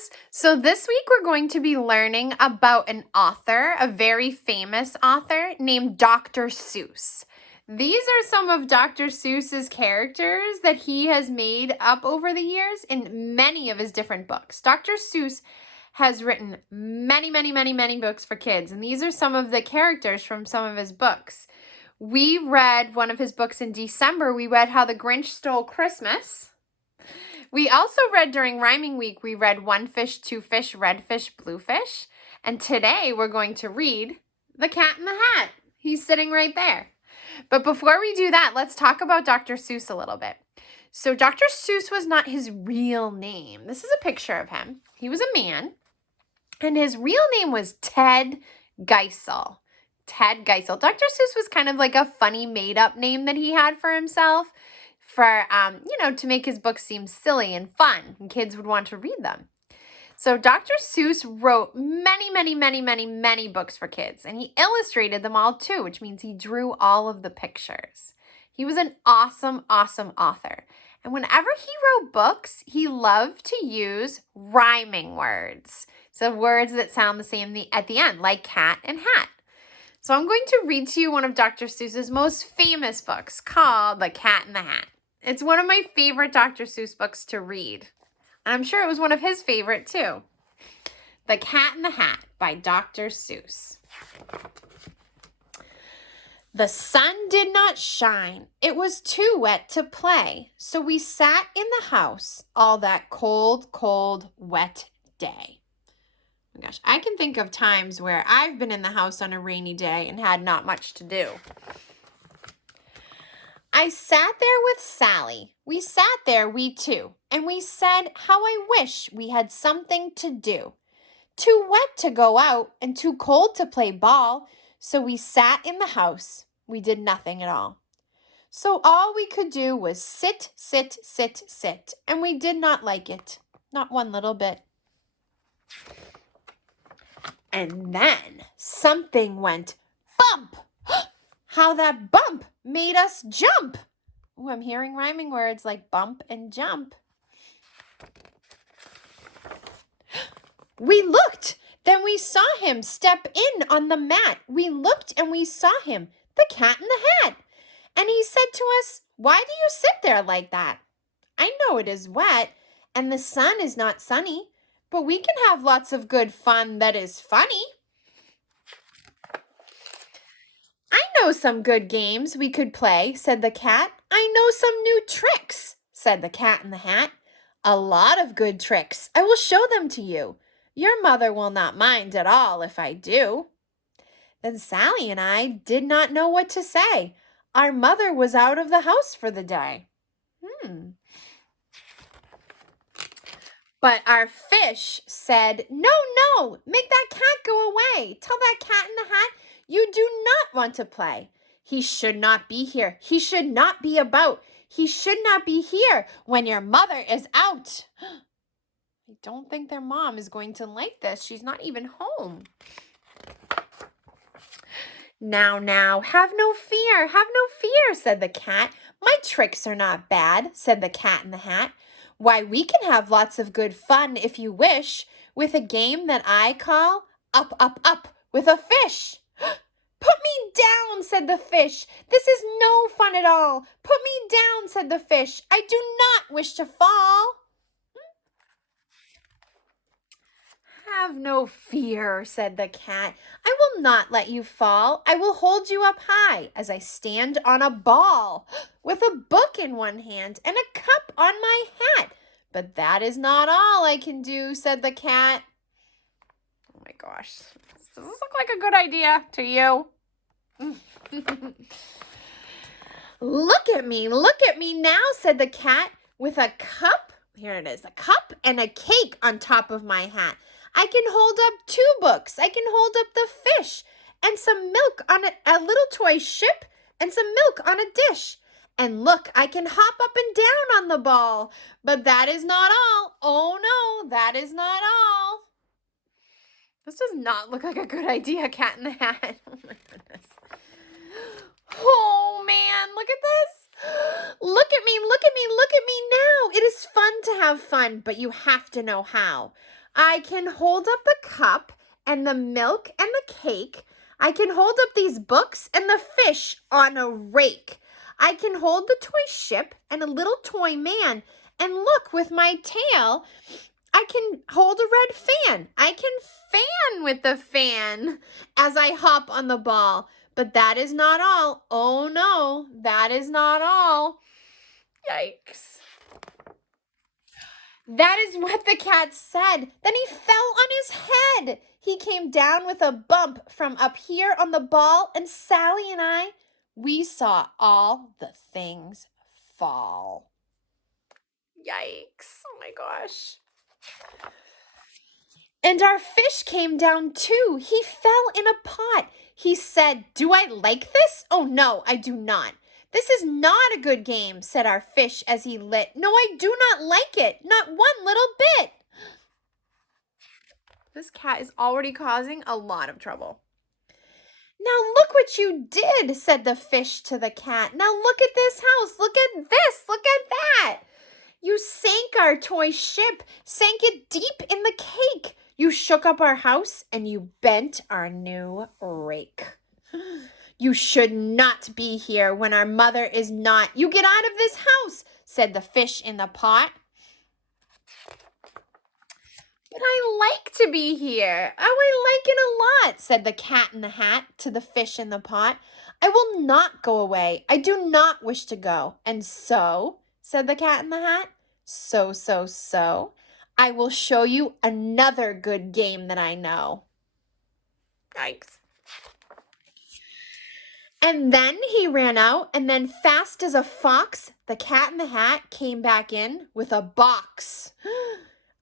friends. So this week we're going to be learning about an author, a very famous author named Dr. Seuss. These are some of Dr. Seuss's characters that he has made up over the years in many of his different books. Dr. Seuss has written many books for kids, and these are some of the characters from some of his books. We read one of his books in December. We read How the Grinch Stole Christmas. We also read during Rhyming Week, we read One Fish, Two Fish, Red Fish, Blue Fish. And today we're going to read The Cat in the Hat. He's sitting right there. But before we do that, let's talk about Dr. Seuss a little bit. So Dr. Seuss was not his real name. This is a picture of him. He was a man, and his real name was Ted Geisel. Ted Geisel. Dr. Seuss was kind of like a funny made-up name that he had for himself for, to make his books seem silly and fun, and kids would want to read them. So Dr. Seuss wrote many books for kids, and he illustrated them all too, which means he drew all of the pictures. He was an awesome author. And whenever he wrote books, he loved to use rhyming words. So words that sound the same at the end, like cat and hat. So I'm going to read to you one of Dr. Seuss's most famous books called The Cat in the Hat. It's one of my favorite Dr. Seuss books to read. And I'm sure it was one of his favorite too. The Cat in the Hat by Dr. Seuss. The sun did not shine. It was too wet to play. So we sat in the house all that cold, wet day. Oh my gosh, I can think of times where I've been in the house on a rainy day and had not much to do. I sat there with Sally. We sat there, we two, and we said how I wish we had something to do. Too wet to go out and too cold to play ball, so we sat in the house. We did nothing at all. So all we could do was sit, and we did not like it, not one little bit. And then something went bump. How that bump made us jump. Ooh, I'm hearing rhyming words like bump and jump. We looked, then we saw him step in on the mat. We looked and we saw him, the cat in the hat. And he said to us, "Why do you sit there like that? I know it is wet and the sun is not sunny, but we can have lots of good fun that is funny." "I know some good games we could play," said the cat. "I know some new tricks," said the cat in the hat. "A lot of good tricks. I will show them to you. Your mother will not mind at all if I do." Then Sally and I did not know what to say. Our mother was out of the house for the day. But our fish said, No, make that cat go away. Tell that cat in the hat you do not want to play. He should not be here. He should not be about. He should not be here when your mother is out. I don't think their mom is going to like this. She's not even home. Now, have no fear, said the cat. My tricks are not bad, said the cat in the hat. Why, we can have lots of good fun if you wish, with a game that I call Up with a fish. Put me down, said the fish. This is no fun at all. Put me down, said the fish. I do not wish to fall. Have no fear, said the cat. I will not let you fall. I will hold you up high as I stand on a ball with a book in one hand and a cup on my hat. But that is not all I can do, said the cat. Oh my gosh. Does this look like a good idea to you? Look at me now, said the cat, with a cup. Here it is, a cup and a cake on top of my hat. I can hold up 2 books. I can hold up the fish and some milk on a little toy ship and some milk on a dish. And look, I can hop up and down on the ball. But that is not all. Oh no, that is not all. This does not look like a good idea, Cat in the Hat. Oh my goodness. Oh man, look at this. Look at me now. It is fun to have fun, but you have to know how. I can hold up the cup and the milk and the cake. I can hold up these books and the fish on a rake. I can hold the toy ship and a little toy man. And look, with my tail, I can hold a red fan. I can fan with the fan as I hop on the ball. But that is not all. Oh no, that is not all. Yikes. That is what the cat said. Then he fell on his head. He came down with a bump from up here on the ball, and Sally and I, we saw all the things fall. Yikes. Oh my gosh. And our fish came down too. He fell in a pot. He said, "Do I like this? Oh no, I do not. This is not a good game," said our fish as he lit. "No, I do not like it. Not one little bit." This cat is already causing a lot of trouble. "Now look what you did," said the fish to the cat. "Now look at this house. Look at this. Look at that. You sank our toy ship, sank it deep in the cake. You shook up our house and you bent our new rake. You should not be here when our mother is not. You get out of this house," said the fish in the pot. "But I like to be here. Oh, I like it a lot," said the cat in the hat to the fish in the pot. "I will not go away. I do not wish to go. And so," said the cat in the hat, so, "I will show you another good game that I know." Yikes. And then he ran out, and then fast as a fox, the cat in the hat came back in with a box.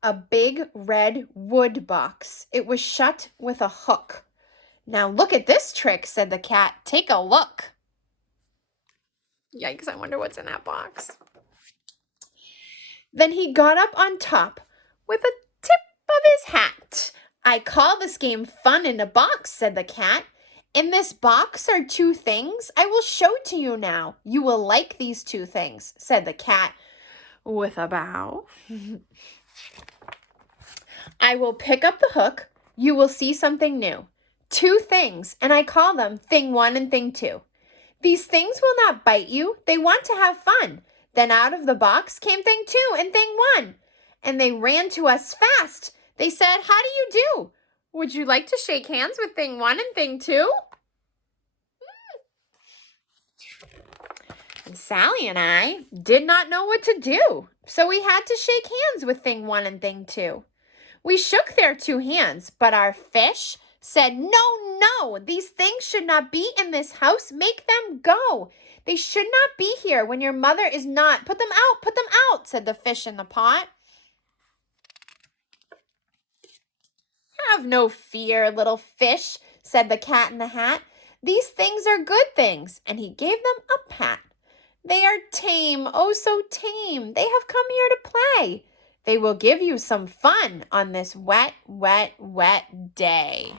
A big red wood box. It was shut with a hook. "Now look at this trick," said the cat. "Take a look." Yikes, I wonder what's in that box. Then he got up on top with a tip of his hat. "I call this game fun in a box," said the cat. "In this box are two things I will show to you now. You will like these two things," said the cat with a bow. "I will pick up the hook. You will see something new. Two things, and I call them thing one and thing two. These things will not bite you. They want to have fun." Then out of the box came thing two and thing one, and they ran to us fast. They said, "How do you do? Would you like to shake hands with thing one and thing two?" And Sally and I did not know what to do, so we had to shake hands with thing one and thing two. We shook their two hands, but our fish said, No, these things should not be in this house. Make them go. They should not be here when your mother is not. Put them out, said the fish in the pot. "Have no fear, little fish," said the cat in the hat. "These things are good things," and he gave them a pat. "They are tame, oh so tame. They have come here to play. They will give you some fun on this wet, wet, wet day."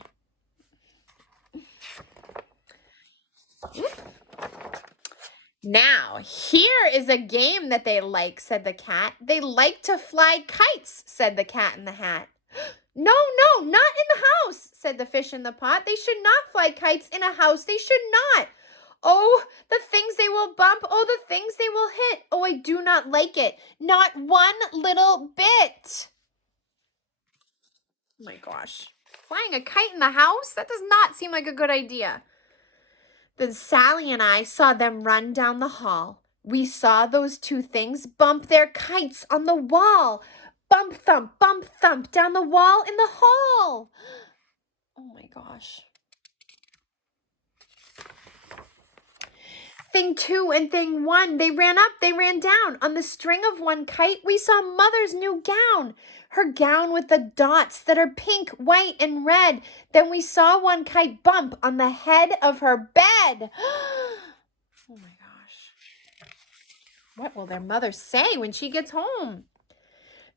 "Now, here is a game that they like," said the cat. "They like to fly kites," said the cat in the hat. No, not in the house," said the fish in the pot. "They should not fly kites in a house. They should not. Oh, the things they will bump. Oh, the things they will hit. Oh, I do not like it. Not one little bit." Oh my gosh. Flying a kite in the house? That does not seem like a good idea. Then Sally and I saw them run down the hall. We saw those two things bump their kites on the wall. Bump, thump down the wall in the hall. Oh my gosh. Thing two and thing one, they ran up, they ran down. On the string of one kite, we saw Mother's new gown. Her gown with the dots that are pink, white, and red. Then we saw one kite bump on the head of her bed. Oh my gosh. What will their mother say when she gets home?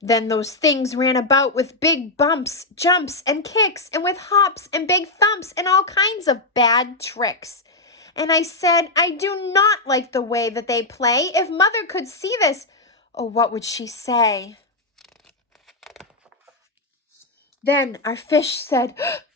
Then those things ran about with big bumps, jumps, and kicks, and with hops and big thumps and all kinds of bad tricks. And I said, I do not like the way that they play. If Mother could see this, oh, what would she say? Then our fish said,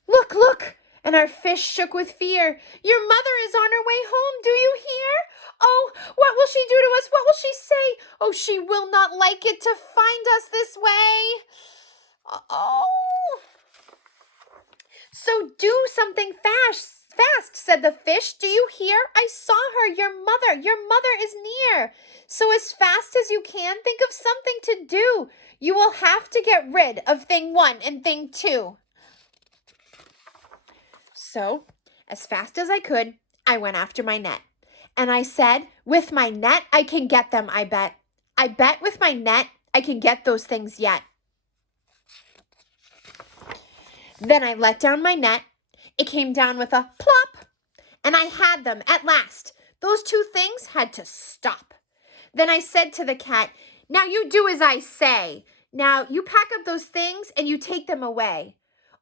"Look, look!" And our fish shook with fear. "Your mother is on her way home, do you hear? Oh, what will she do to us? What will she say? Oh, she will not like it to find us this way. Oh." "So do something fast," said the fish. "Do you hear? I saw her, your mother is near. So as fast as you can, think of something to do. You will have to get rid of thing 1 and thing 2. So, as fast as I could, I went after my net. And I said, with my net, I can get them, I bet. I bet with my net, I can get those things yet. Then I let down my net. It came down with a plop, and I had them at last. Those 2 things had to stop. Then I said to the cat, "Now you do as I say. Now you pack up those things and you take them away."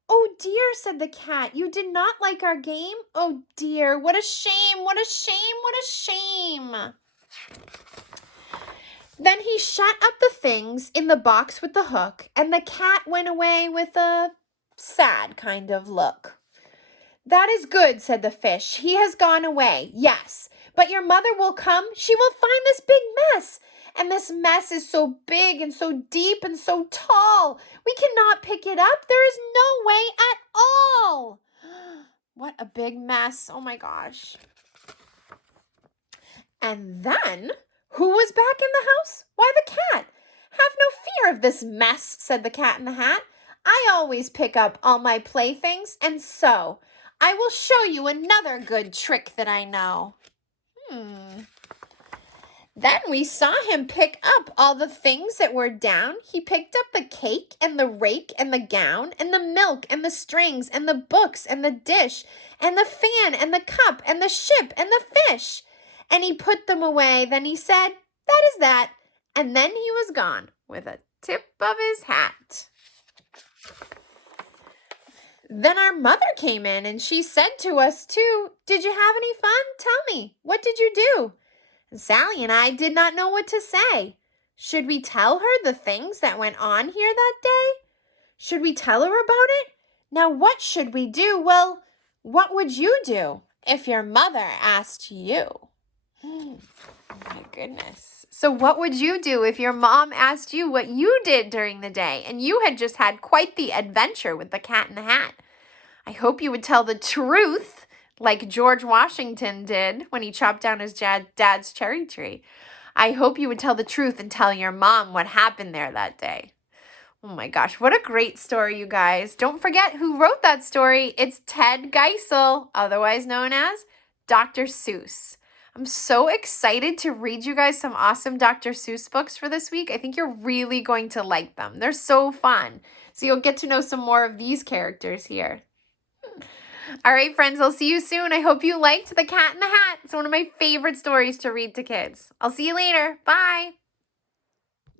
"Oh dear," said the cat, "you did not like our game? Oh dear, what a shame, what a shame, what a shame." Then he shut up the things in the box with the hook, and the cat went away with a sad kind of look. "That is good," said the fish. "He has gone away, yes. But your mother will come. She will find this big mess. And this mess is so big and so deep and so tall. We cannot pick it up. There is no way at all." What a big mess. Oh my gosh. And then, who was back in the house? Why, the cat. "Have no fear of this mess," said the Cat in the Hat. "I always pick up all my playthings, and so I will show you another good trick that I know." Then we saw him pick up all the things that were down. He picked up the cake and the rake and the gown and the milk and the strings and the books and the dish and the fan and the cup and the ship and the fish. And he put them away. Then he said, "That is that." And then he was gone with a tip of his hat. Then our mother came in and she said to us too, "Did you have any fun? Tell me, what did you do?" And Sally and I did not know what to say. Should we tell her the things that went on here that day? Should we tell her about it? Now what should we do? Well, what would you do if your mother asked you? Oh my goodness. So what would you do if your mom asked you what you did during the day and you had just had quite the adventure with the Cat in the Hat? I hope you would tell the truth like George Washington did when he chopped down his dad's cherry tree. I hope you would tell the truth and tell your mom what happened there that day. Oh my gosh, what a great story, you guys. Don't forget who wrote that story. It's Ted Geisel, otherwise known as Dr. Seuss. I'm so excited to read you guys some awesome Dr. Seuss books for this week. I think you're really going to like them. They're so fun. So you'll get to know some more of these characters here. All right, friends, I'll see you soon. I hope you liked The Cat in the Hat. It's one of my favorite stories to read to kids. I'll see you later. Bye.